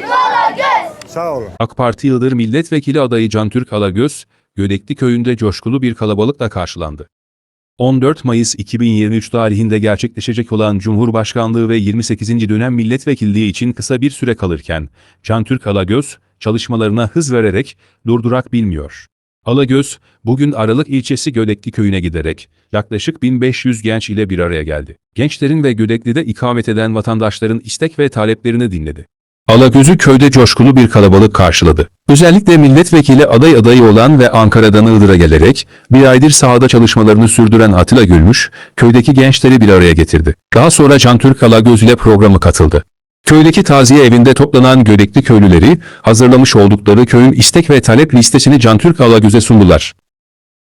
Karagöz. Sağ olun. AK Parti Iğdır Milletvekili adayı Cantürk Alagöz, Gödekli köyünde coşkulu bir kalabalıkla karşılandı. 14 Mayıs 2023 tarihinde gerçekleşecek olan Cumhurbaşkanlığı ve 28. dönem milletvekilliği için kısa bir süre kalırken, Cantürk Alagöz, çalışmalarına hız vererek durdurak bilmiyor. Alagöz, bugün Aralık ilçesi Gödekli köyüne giderek, yaklaşık 1500 genç ile bir araya geldi. Gençlerin ve Gödekli'de ikamet eden vatandaşların istek ve taleplerini dinledi. Alagöz'ü köyde coşkulu bir kalabalık karşıladı. Özellikle milletvekili aday adayı olan ve Ankara'dan Iğdır'a gelerek bir aydır sahada çalışmalarını sürdüren Atilla Gülmüş, köydeki gençleri bir araya getirdi. Daha sonra Cantürk Alagöz ile programı katıldı. Köydeki taziye evinde toplanan Gödekli köylüleri, hazırlamış oldukları köyün istek ve talep listesini Cantürk Alagöz'e sundular.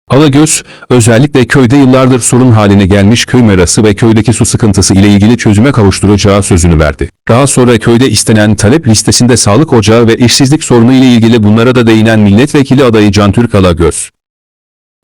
Alagöz, özellikle köyde yıllardır sorun haline gelmiş köy merası ve köydeki su sıkıntısı ile ilgili çözüme kavuşturacağı sözünü verdi. Daha sonra köyde istenen talep listesinde sağlık ocağı ve işsizlik sorunu ile ilgili bunlara da değinen milletvekili adayı Cantürk Alagöz.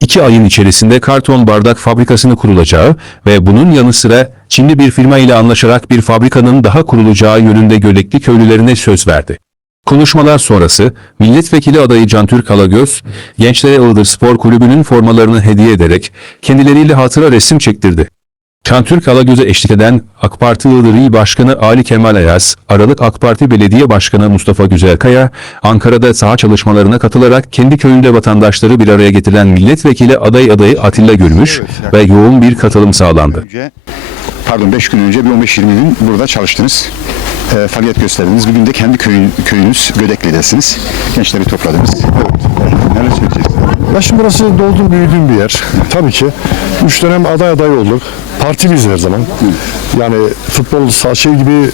İki ayın içerisinde karton bardak fabrikasını kurulacağı ve bunun yanı sıra Çinli bir firma ile anlaşarak bir fabrikanın daha kurulacağı yönünde Gödekli köylülerine söz verdi. Konuşmalar sonrası milletvekili adayı Cantürk Alagöz, gençlere Iğdır Spor Kulübü'nün formalarını hediye ederek kendileriyle hatıra resim çektirdi. Cantürk Alagöz'e eşlik eden AK Parti Iğdır İl Başkanı Ali Kemal Ayaz, Aralık AK Parti Belediye Başkanı Mustafa Güzelkaya, Ankara'da saha çalışmalarına katılarak kendi köyünde vatandaşları bir araya getiren milletvekili aday adayı Atilla Gülmüş ve yoğun bir katılım sağlandı. Pardon 5 gün önce bir 15-20 gün burada çalıştınız. E, faaliyet gösterdiniz. Bugün de kendi köyün, köyünüz Gödekli'desiniz. Gençleri topladınız. Evet. Neler söyleyeceksiniz? Ya şimdi burası doğduğum büyüdüğüm bir yer. Tabii ki. Üç dönem aday aday olduk. Partiliyiz her zaman. Yani futbol şey gibi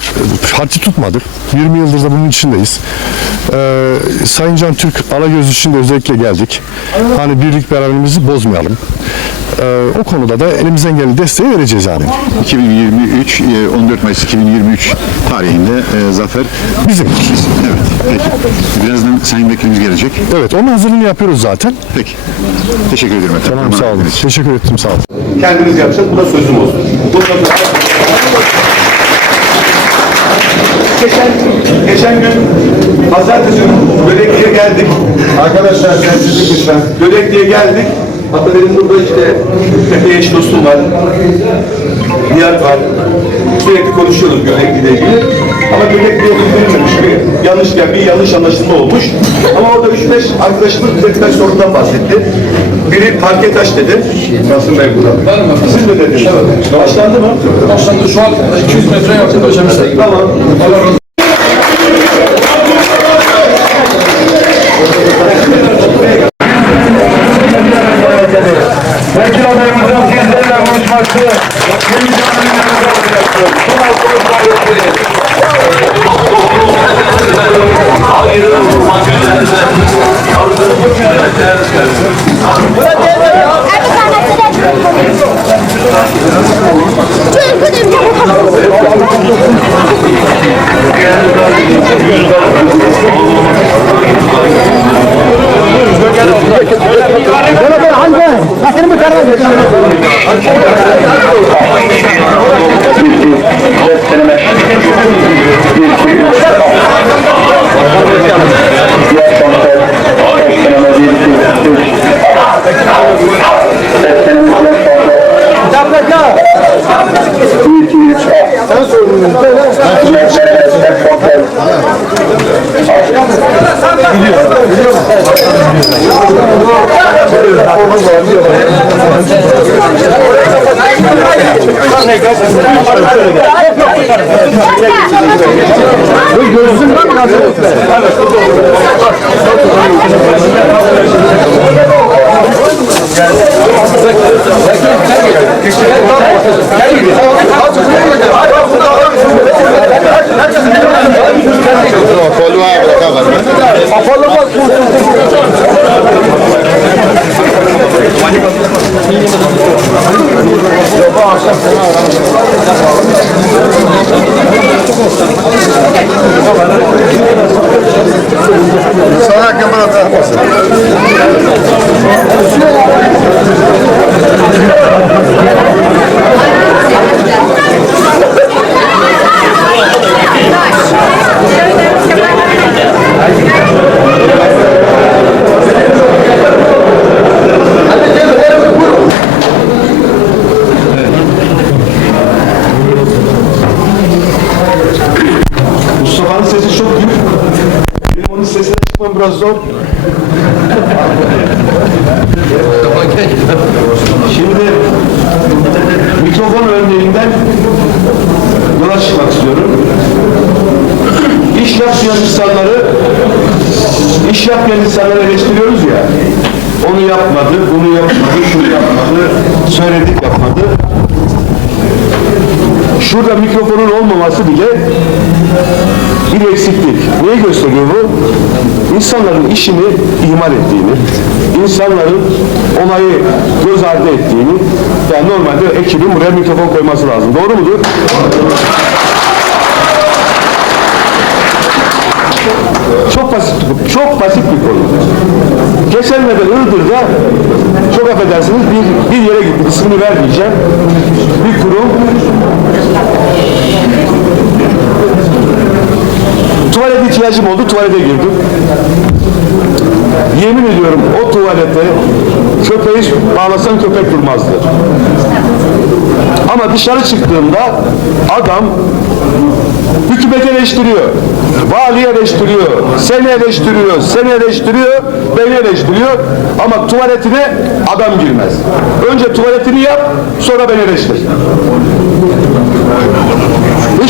parti tutmadık. 20 yıldır da bunun içindeyiz. Ee, Sayın Can Türk Alagöz için de özellikle geldik. Hani birlik beraberliğimizi bozmayalım. Ee, o konuda da elimizden gelen desteği vereceğiz yani. 2023, e, 14 Mayıs 2023 tarihinde e, zafer Bizim. Evet. Peki. Birazdan Sayın Vekilimiz gelecek. Evet, onun hazırlığını yapıyoruz zaten. Peki. Teşekkür ederim efendim. Tamam, sağ olun. Teşekkür ettim, sağ olun. kendiniz yapacağız. Bu da sözüm olsun. Bundan sonra... Geçen, geçen gün pazartesi günü Gödekli'ye geldik. Arkadaşlar sensizlik lütfen. Gödekli'ye geldik. Hatta benim burada işte epey eş dostum var. Nihat var. Sürekli konuşuyoruz Gödekli ile ilgili. Ama Gödekli'ye bildirilmemiş bir yanlış yani bir yanlış anlaşılma olmuş. Ama orada 3-5 arkadaşımız bize birkaç sorundan bahsetti. Biri parke taş dedi. Kasım Bey burada. Siz ne dediniz? Başlandı mı? Başlandı şu an 200 metre yaklaşmıştı. Tamam. Gözüm bak nasıl Apollo abi, kapat. Apollo bak. Şimdi mikrofon örneğinden yola çıkmak istiyorum. İş yapmayan insanları iş yapmayan insanları eleştiriyoruz ya. Onu yapmadı, bunu yapmadı, şunu yapmadı, söyledik yapmadı. Şurada mikrofonun olmaması bile bir eksiklik. Neyi gösteriyor bu? İnsanların işini ihmal ettiğini, insanların olayı göz ardı ettiğini, yani normalde ekibin buraya mikrofon koyması lazım. Doğru mudur? Çok basit, çok basit bir konu. Geçenlerde Iğdır'da çok affedersiniz bir, bir yere gittim, ismini vermeyeceğim. Bir kurum tuvalet ihtiyacım oldu, tuvalete girdim. Yemin ediyorum o tuvalete köpeği bağlasan köpek durmazdı. Ama dışarı çıktığımda adam hükümeti eleştiriyor, vali eleştiriyor, seni eleştiriyor, seni eleştiriyor, beni eleştiriyor ama tuvaletine adam girmez. Önce tuvaletini yap, sonra beni eleştir.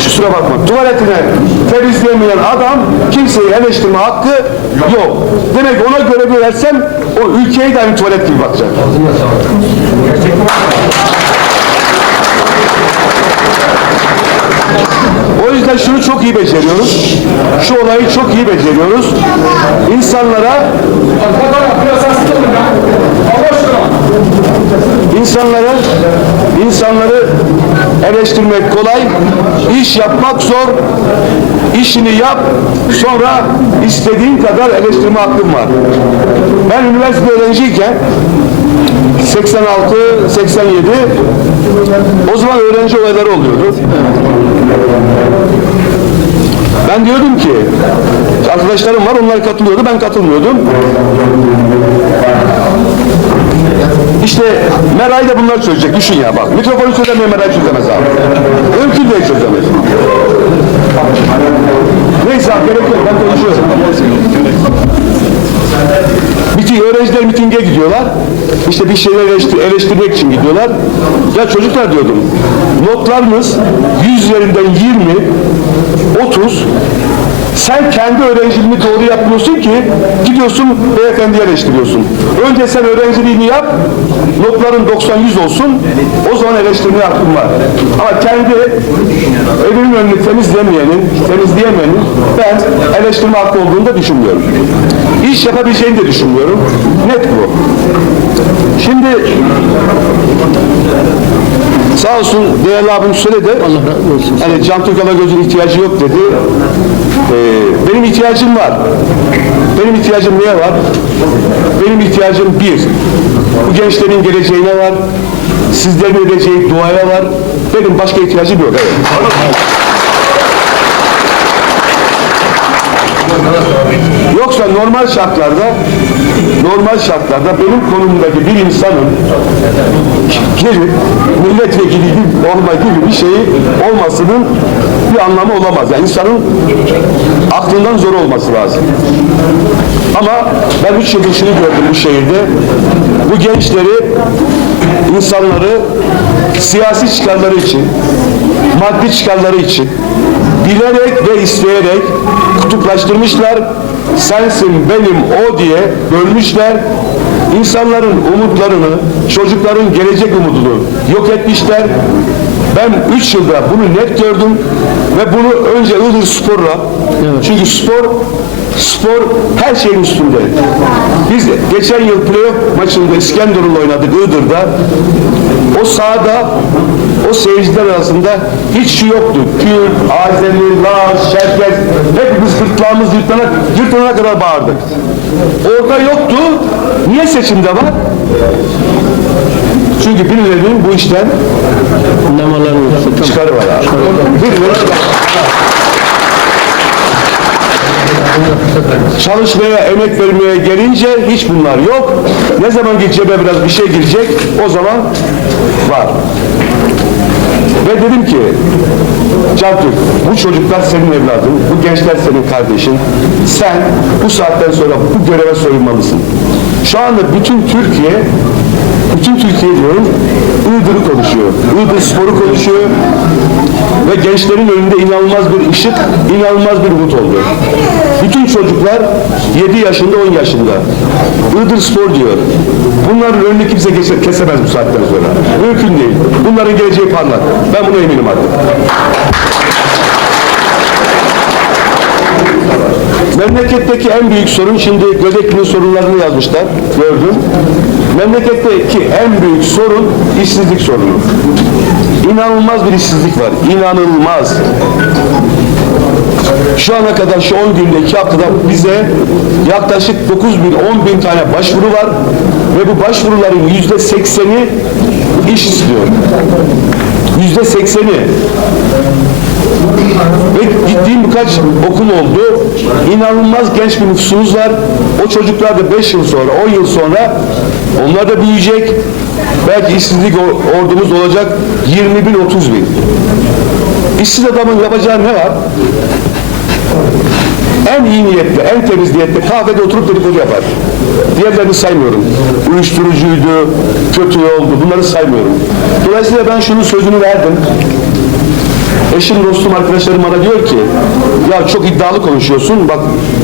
Kusura bakma. Tuvaletine temizleyemeyen adam kimseyi eleştirme hakkı yok. Demek ona göre bölersem o ülkeyi de aynı tuvalet gibi bakacak. O yüzden şunu çok iyi beceriyoruz. Şu olayı çok iyi beceriyoruz. İnsanlara İnsanları insanları eleştirmek kolay, iş yapmak zor. İşini yap, sonra istediğin kadar eleştirme hakkın var. Ben üniversite öğrenciyken 86, 87 o zaman öğrenci olayları oluyordu. Ben diyordum ki arkadaşlarım var onlar katılıyordu ben katılmıyordum. İşte Meray da bunları çözecek. Düşün ya bak. Mikrofonu çözemeyen Meray çözemez abi. Mümkün değil çözemez. Neyse abi gerek yok. Ben konuşuyorum. Miting, öğrenciler mitinge gidiyorlar. İşte bir şeyler eleştir- eleştirmek için gidiyorlar. Ya çocuklar diyordum. Notlarınız 100 üzerinden 20, 30, sen kendi öğrenciliğini doğru yapmıyorsun ki gidiyorsun beyefendiye eleştiriyorsun. Önce sen öğrenciliğini yap, notların 90-100 olsun, o zaman eleştirmeye hakkın var. Ama kendi evinin önünü temizlemeyenin, temizleyemeyenin ben eleştirme hakkı olduğunu da düşünmüyorum. İş yapabileceğini de düşünmüyorum. Net bu. Şimdi sağ olsun değerli abim söyledi. Allah razı olsun. Hani Can Türk Alagöz'ün ihtiyacı yok dedi. Ee, benim ihtiyacım var. Benim ihtiyacım neye var? Benim ihtiyacım bir, bu gençlerin geleceğine var. Sizlerin edeceği duaya var. Benim başka ihtiyacım yok. Evet. Yoksa normal şartlarda normal şartlarda benim konumdaki bir insanın gelip milletvekili gibi olma gibi bir şeyi olmasının bir anlamı olamaz. Yani insanın aklından zor olması lazım. Ama ben üç yıldır şunu gördüm bu şehirde. Bu gençleri, insanları siyasi çıkarları için, maddi çıkarları için bilerek ve isteyerek kutuplaştırmışlar. Sensin benim o diye bölmüşler. İnsanların umutlarını, çocukların gelecek umudunu yok etmişler. Ben 3 yılda bunu net gördüm ve bunu önce Iğdır Spor'la çünkü spor spor her şeyin üstünde. Biz geçen yıl playoff maçında İskenderun'la oynadık Iğdır'da. O sahada o seyirciler arasında hiç şu yoktu. Kürt, Azeri, Laz, Şerkez hepimiz gırtlağımız yırtana, yırtana kadar bağırdık. Orada yoktu. Niye seçimde var? Çünkü birilerinin bu işten çıkarı var abi. Birileri çalışmaya, emek vermeye gelince hiç bunlar yok. Ne zaman ki cebe biraz bir şey girecek, o zaman var. Ve dedim ki Can Türk, bu çocuklar senin evladın, bu gençler senin kardeşin. Sen bu saatten sonra bu göreve soyunmalısın. Şu anda bütün Türkiye, bütün Türkiye diyorum, Iğdır'ı konuşuyor. Iğdır sporu konuşuyor. Ve gençlerin önünde inanılmaz bir ışık, inanılmaz bir umut oldu. Bütün çocuklar 7 yaşında, 10 yaşında. Iğdır spor diyor. Bunların önünü kimse kese- kesemez bu saatten sonra. Mümkün değil. Bunların geleceği parlak. Ben buna eminim artık. Memleketteki en büyük sorun şimdi Gödekli'nin sorunlarını yazmışlar. Gördüm. Memleketteki en büyük sorun işsizlik sorunu. İnanılmaz bir işsizlik var. İnanılmaz. Şu ana kadar şu 10 günde 2 haftada bize yaklaşık 9 bin 10 bin tane başvuru var ve bu başvuruların yüzde 80'i iş istiyor. Yüzde 80'i. Ve gittiğim birkaç okul oldu. İnanılmaz genç bir nüfusumuz var. O çocuklar da 5 yıl sonra, 10 yıl sonra onlar da büyüyecek. Belki işsizlik or- ordumuz olacak 20 bin, 30 bin. İşsiz adamın yapacağı ne var? En iyi niyetle, en temiz niyetle kahvede oturup dedikodu yapar. Diğerlerini saymıyorum. Uyuşturucuydu, kötü yoldu, bunları saymıyorum. Dolayısıyla ben şunun sözünü verdim. Eşim, dostum, arkadaşlarım bana diyor ki ya çok iddialı konuşuyorsun. Bak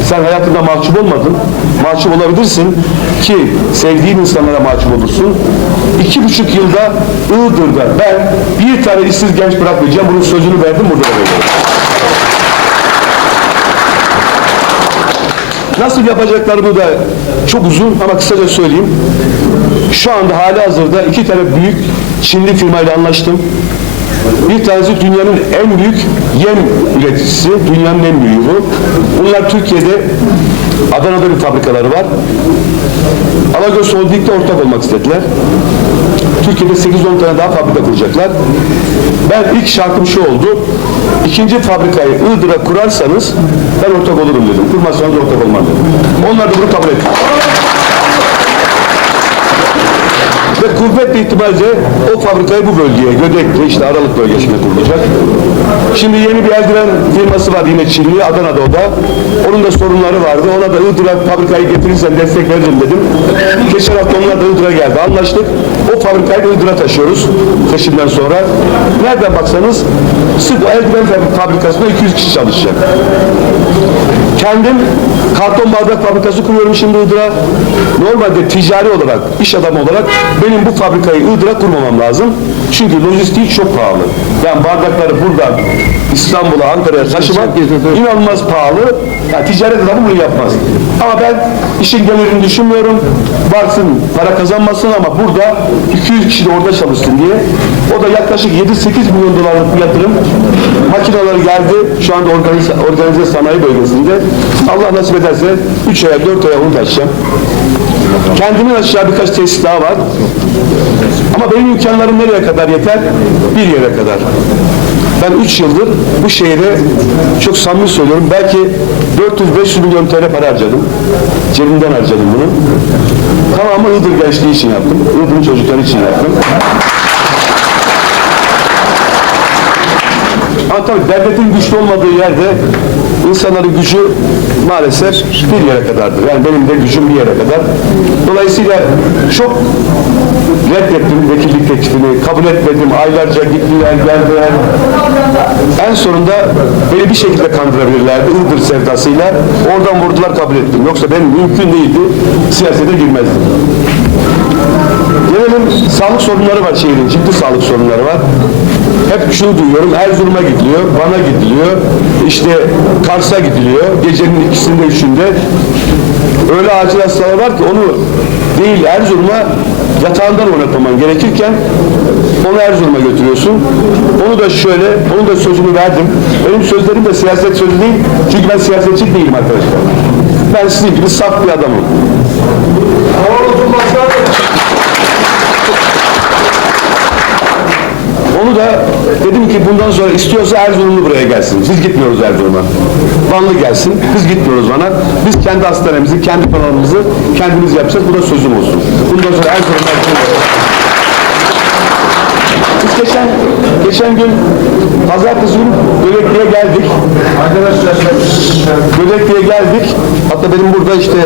sen hayatında mahcup olmadın. Mahcup olabilirsin ki sevdiğin insanlara mahcup olursun. İki buçuk yılda Iğdır'da ben bir tane işsiz genç bırakmayacağım. Bunun sözünü verdim burada da veriyorum. Nasıl yapacaklarımı da çok uzun ama kısaca söyleyeyim. Şu anda hali hazırda iki tane büyük Çinli firmayla anlaştım. Bir tanesi dünyanın en büyük yem üreticisi, dünyanın en büyüğü bu. Bunlar Türkiye'de Adana'da bir fabrikaları var. Alagöz Holding'de ortak olmak istediler. Türkiye'de 8-10 tane daha fabrika kuracaklar. Ben ilk şartım şu oldu. İkinci fabrikayı Iğdır'a kurarsanız ben ortak olurum dedim. Kurmazsanız ortak olmam dedim. Onlar da bunu kabul etti. Ve kuvvetle ihtimalle o fabrikayı bu bölgeye, Gödekli, işte Aralık bölgesine kurulacak. Şimdi yeni bir eldiven firması var yine Çinli, Adana'da o da. Onun da sorunları vardı. Ona da Iğdır'a fabrikayı getirirsen destek veririm dedim. Geçen hafta onlar da Iğdır'a geldi. Anlaştık. O fabrikayı Iğdır'a taşıyoruz seçimden sonra. Nereden baksanız sırf eldiven fabrikasında 200 kişi çalışacak. Kendim karton bardak fabrikası kuruyorum şimdi Iğdır'a. Normalde ticari olarak, iş adamı olarak benim bu fabrikayı Iğdır'a kurmamam lazım. Çünkü lojistiği çok pahalı. Yani bardakları buradan İstanbul'a, Ankara'ya taşımak inanılmaz pahalı. Yani ticaret adamı bunu yapmaz. Ama ben işin gelirini düşünmüyorum. Varsın, para kazanmasın ama burada 200 kişi de orada çalışsın diye. O da yaklaşık 7-8 milyon dolarlık bir yatırım. Makineler geldi. Şu anda organize, organize sanayi bölgesinde. Allah nasip ederse 3 aya 4 aya onu da açacağım. Kendimin aşağı birkaç tesis daha var. Ama benim imkanlarım nereye kadar yeter? Bir yere kadar. Ben 3 yıldır bu şehre çok samimi söylüyorum. Belki 400-500 milyon TL para harcadım. Cebimden harcadım bunu. Tamamı Iğdır gençliği için yaptım. Iğdır'ın çocukları için yaptım. Ama tabii devletin güçlü olmadığı yerde insanların gücü maalesef bir yere kadardır. Yani benim de gücüm bir yere kadar. Dolayısıyla çok reddettim vekillik teklifini, kabul etmedim. Aylarca gittiler, geldiler. En sonunda beni bir şekilde kandırabilirlerdi Iğdır sevdasıyla. Oradan vurdular kabul ettim. Yoksa benim mümkün değildi. Siyasete girmezdim. Gelelim sağlık sorunları var şehrin, ciddi sağlık sorunları var. Hep şunu duyuyorum, Erzurum'a gidiliyor, Van'a gidiliyor, işte Kars'a gidiliyor, gecenin ikisinde üçünde. Öyle acil hastalar var ki onu değil Erzurum'a yatağından oynatmaman gerekirken onu Erzurum'a götürüyorsun. Onu da şöyle, onun da sözünü verdim. Benim sözlerim de siyaset sözü değil, çünkü ben siyasetçi değilim arkadaşlar. Ben sizin gibi saf bir adamım. Onu da dedim ki bundan sonra istiyorsa Erzurumlu buraya gelsin. Biz gitmiyoruz Erzurum'a. Vanlı gelsin. Biz gitmiyoruz Van'a. Biz kendi hastanemizi, kendi kanalımızı kendimiz yapacağız. Bu da sözüm olsun. Bundan sonra Erzurum Erzurum'a. geçen geçen gün pazartesi günü Göbekli'ye geldik. Arkadaşlar Göbekli'ye geldik. Hatta benim burada işte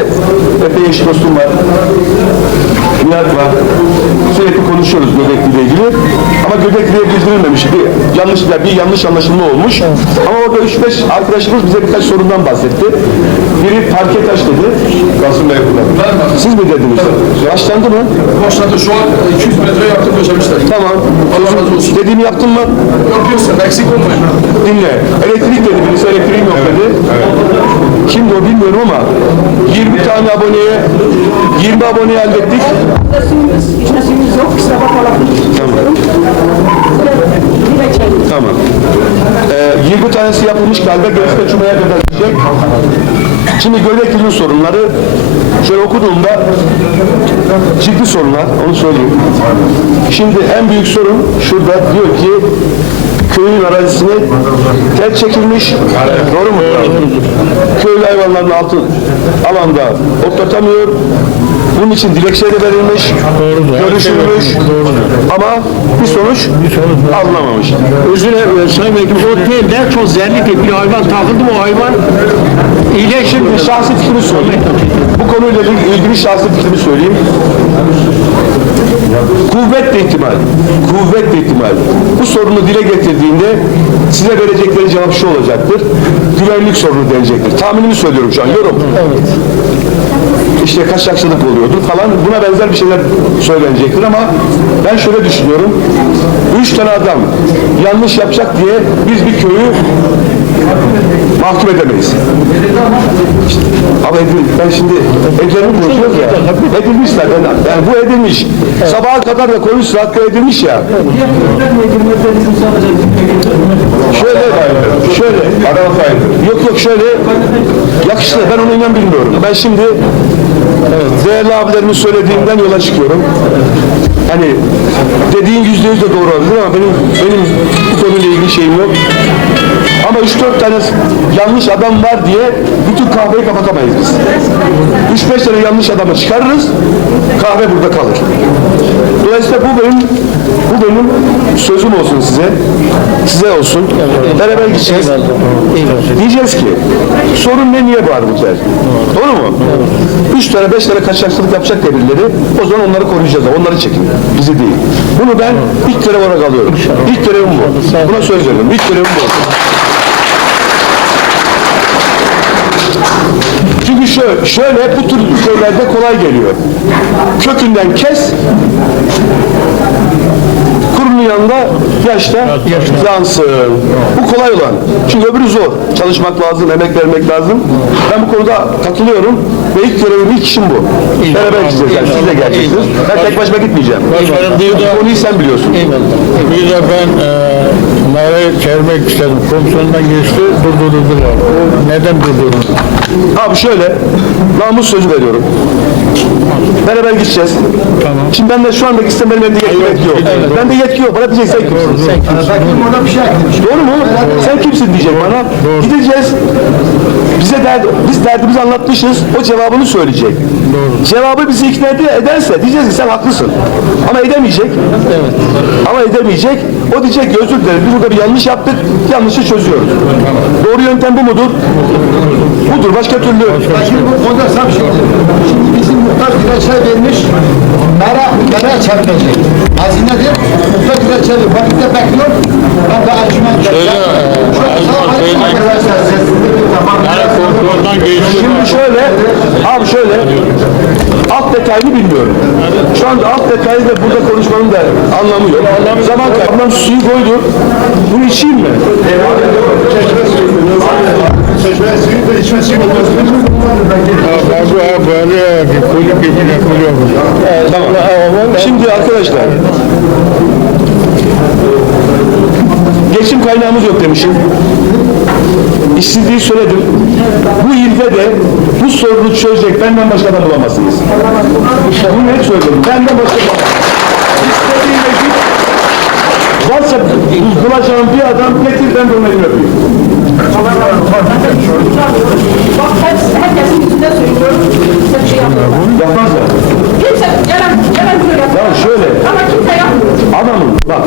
epey eş dostum var. Nihat var. Sürekli konuşuyoruz Göbekli ile ilgili. Ama Göbekli'ye bildirilmemiş. Bir yanlış, ya bir yanlış anlaşılma olmuş. Ama orada 3-5 arkadaşımız bize birkaç sorundan bahsetti. Biri parke taş dedi. Kasım Bey burada. Siz mi dediniz? Başlandı mı? Başladı şu an 200 metre yaptık döşemişler. Tamam. Allah razı olsun. Dediğimi yaptın mı? Yapıyorsun eksik olmayın. Dinle. Elektrik dedi. Birisi elektriğim yok dedi. Kimdi o bilmiyorum ama 20 tane aboneye 20 abone elde ettik. Tamam. Ee, 20 tanesi yapılmış galiba gerisi de Cuma'ya kadar gidecek. Şimdi Göbekli'nin sorunları şöyle okuduğumda ciddi sorunlar onu söyleyeyim. Şimdi en büyük sorun şurada diyor ki köyün arazisine tel çekilmiş. Doğru mu? Köylü hayvanların altı alanda otlatamıyor. Bunun için dilekçe de verilmiş, görüşülmüş ama bir sonuç alınamamış. Özür dilerim Sayın Vekilim. O değil de çok zerli bir hayvan takıldı mı o hayvan iyileşir. Şahsi fikrimi söyleyeyim. Bu konuyla ilgili ilgili şahsi fikrimi söyleyeyim. Kuvvetle ihtimal, kuvvetle ihtimal bu sorunu dile getirdiğinde size verecekleri cevap şu olacaktır. Güvenlik sorunu denecektir. Tahminimi söylüyorum şu an, yorum. İşte kaçakçılık oluyordur falan buna benzer bir şeyler söylenecektir ama ben şöyle düşünüyorum. Üç tane adam yanlış yapacak diye biz bir köyü mahkum edemeyiz. Ama ben şimdi edileni konuşuyoruz ya. Edilmişler. Ben, yani bu edilmiş. Sabaha kadar da konuşsa hakkı edilmiş ya. Şöyle, şöyle. Yok yok şöyle. Yakıştı. Ben onu inan bilmiyorum. Ben şimdi değerli abilerimin söylediğinden yola çıkıyorum. Hani dediğin yüzde yüz de doğru olabilir ama benim benim bu konuyla ilgili şeyim yok. Ama 3-4 tane yanlış adam var diye bütün kahveyi kapatamayız biz. 3-5 tane yanlış adamı çıkarırız, kahve burada kalır. Dolayısıyla bu benim bu benim sözüm olsun size. Size olsun. Beraber gideceğiz. Diyeceğiz ki sorun ne niye var burada? Doğru mu? Üç tane beş tane kaçakçılık yapacak ya birileri o zaman onları koruyacağız. Onları çekin. Bizi değil. Bunu ben ilk görev olarak alıyorum. İlk görevim bu. Buna söz veriyorum. İlk görevim bu. olsun. Çünkü şöyle, şöyle bu tür şeylerde kolay geliyor. Kökünden kes, kurunun yanında yaşta yansın. Bu kolay olan. Çünkü öbürü zor. Çalışmak lazım, emek vermek lazım. Ben bu konuda katılıyorum ve ilk görevim, ilk işim bu. Beraber gideceğiz yani. Siz de geleceksiniz. Ben tek başıma gitmeyeceğim. Başkanım bir de, konuyu sen biliyorsun. bir de ben e, mağarayı çevirmek istedim. Komisyondan geçti, durdurdular. O neden durduruldu? Abi şöyle, namus sözü veriyorum. Beraber gideceğiz. Tamam. Şimdi ben de şu anda gitsem benim elimde yetki, yok. Bende yetki yok. Bana diyecek sen kimsin? orada bir şey eklemiş. Doğru mu? Sen kimsin diyecek bana. Gideceğiz. Bize dert, biz derdimizi anlatmışız. O cevabını söyleyecek. Cevabı bizi ikna ed- ederse diyeceğiz ki sen haklısın. Ama edemeyecek. Ama edemeyecek. O diyecek ki özür dilerim. Biz burada bir yanlış yaptık. Yanlışı çözüyoruz. Doğru yöntem bu mudur? Budur. Başka türlü. Şimdi bu konuda sana bir şey diyeyim. Şimdi bizim muhtar dilekçe vermiş. Mera, mera çarpacak. Hazinedir. Muhtar dilekçe veriyor. Vakıfta bekliyor. Ben de acıma Söyle, e. Şimdi şöyle, abi şöyle, alt detayını bilmiyorum. Şu anda alt detayı da burada konuşmanın da anlamı yok. Zaman kaybı. Adam suyu koydu. Bunu içeyim mi? Tamam. Şimdi arkadaşlar, geçim kaynağımız yok demişim. İşsizliği söyledim. Bu ilde de bu sorunu çözecek benden başka da bulamazsınız. Bunu net söyledim. Benden başka bulamazsınız. İstediğine git. Varsa bulacağım bir adam getir ben de onu elime öpeyim. Bak hepsi, herkesin yüzünde söylüyorum. Kimse bir şey yapmıyor. Yapmazlar. Kimse gelen, gelen bunu yapıyor. Ya şöyle. Ama kimse yapmıyor. Adamın bak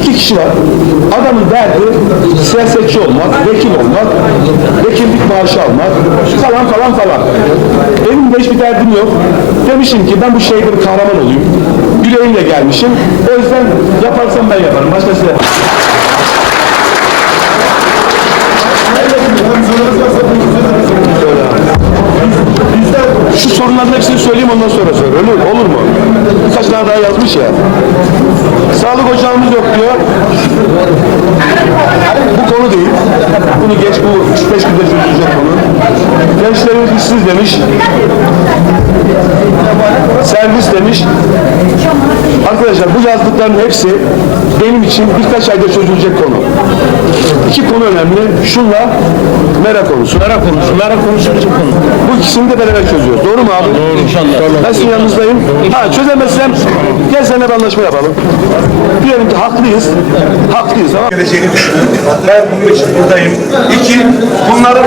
iki kişi var. Adamın derdi siyasetçi olmak, vekil olmak, vekillik maaşı almak falan falan falan. Benim de hiçbir derdim yok. Demişim ki ben bu şehirde bir kahraman olayım. Yüreğimle gelmişim. O yüzden yaparsam ben yaparım. Başkası yapar. Şu sorunların hepsini söyleyeyim ondan sonra söyle. Olur, olur mu? Birkaç tane daha yazmış ya. Sağlık ocağımız yok diyor. Bu konu değil. Bunu geç bu 3-5 günde çözülecek konu. Gençlerimiz işsiz demiş. Servis. Arkadaşlar bu yazdıkların hepsi benim için birkaç ayda çözülecek konu. İki konu önemli. Şunla mera konusu. Mera konusu. Mera konusu bizim konu. Bu ikisini de beraber çözüyoruz. Doğru mu abi? Doğru inşallah. Ben sizin yanınızdayım. Ha çözemezsem gel seninle bir anlaşma yapalım. Diyelim ki haklıyız. Haklıyız ama geleceğini düşünüyorum. Ben bunun için buradayım. İki, bunların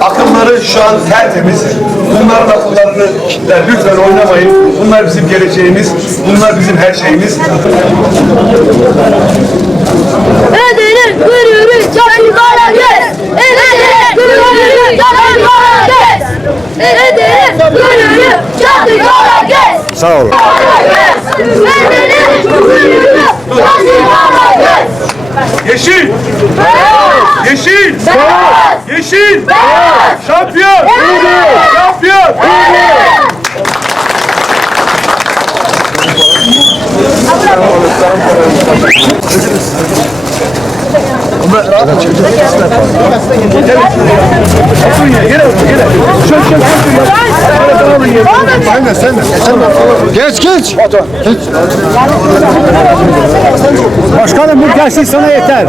akılları şu an tertemiz. Bunların akıllarını kitler. Lütfen oynamayın. Bunlar bizim geleceğimiz. Bunlar bizim her şeyimiz. Edir'in gururu Çakır Karagöz. Edir'in gururu Çakır Karagöz. Edir'in gururu Çakır Karagöz. Sağ olun. Edir'in gururu Çakır Karagöz. Yeşil! Yeşil! Yeşil! Şampiyon! Şampiyon! Geç geç. Başkanım bu gelsin sana yeter.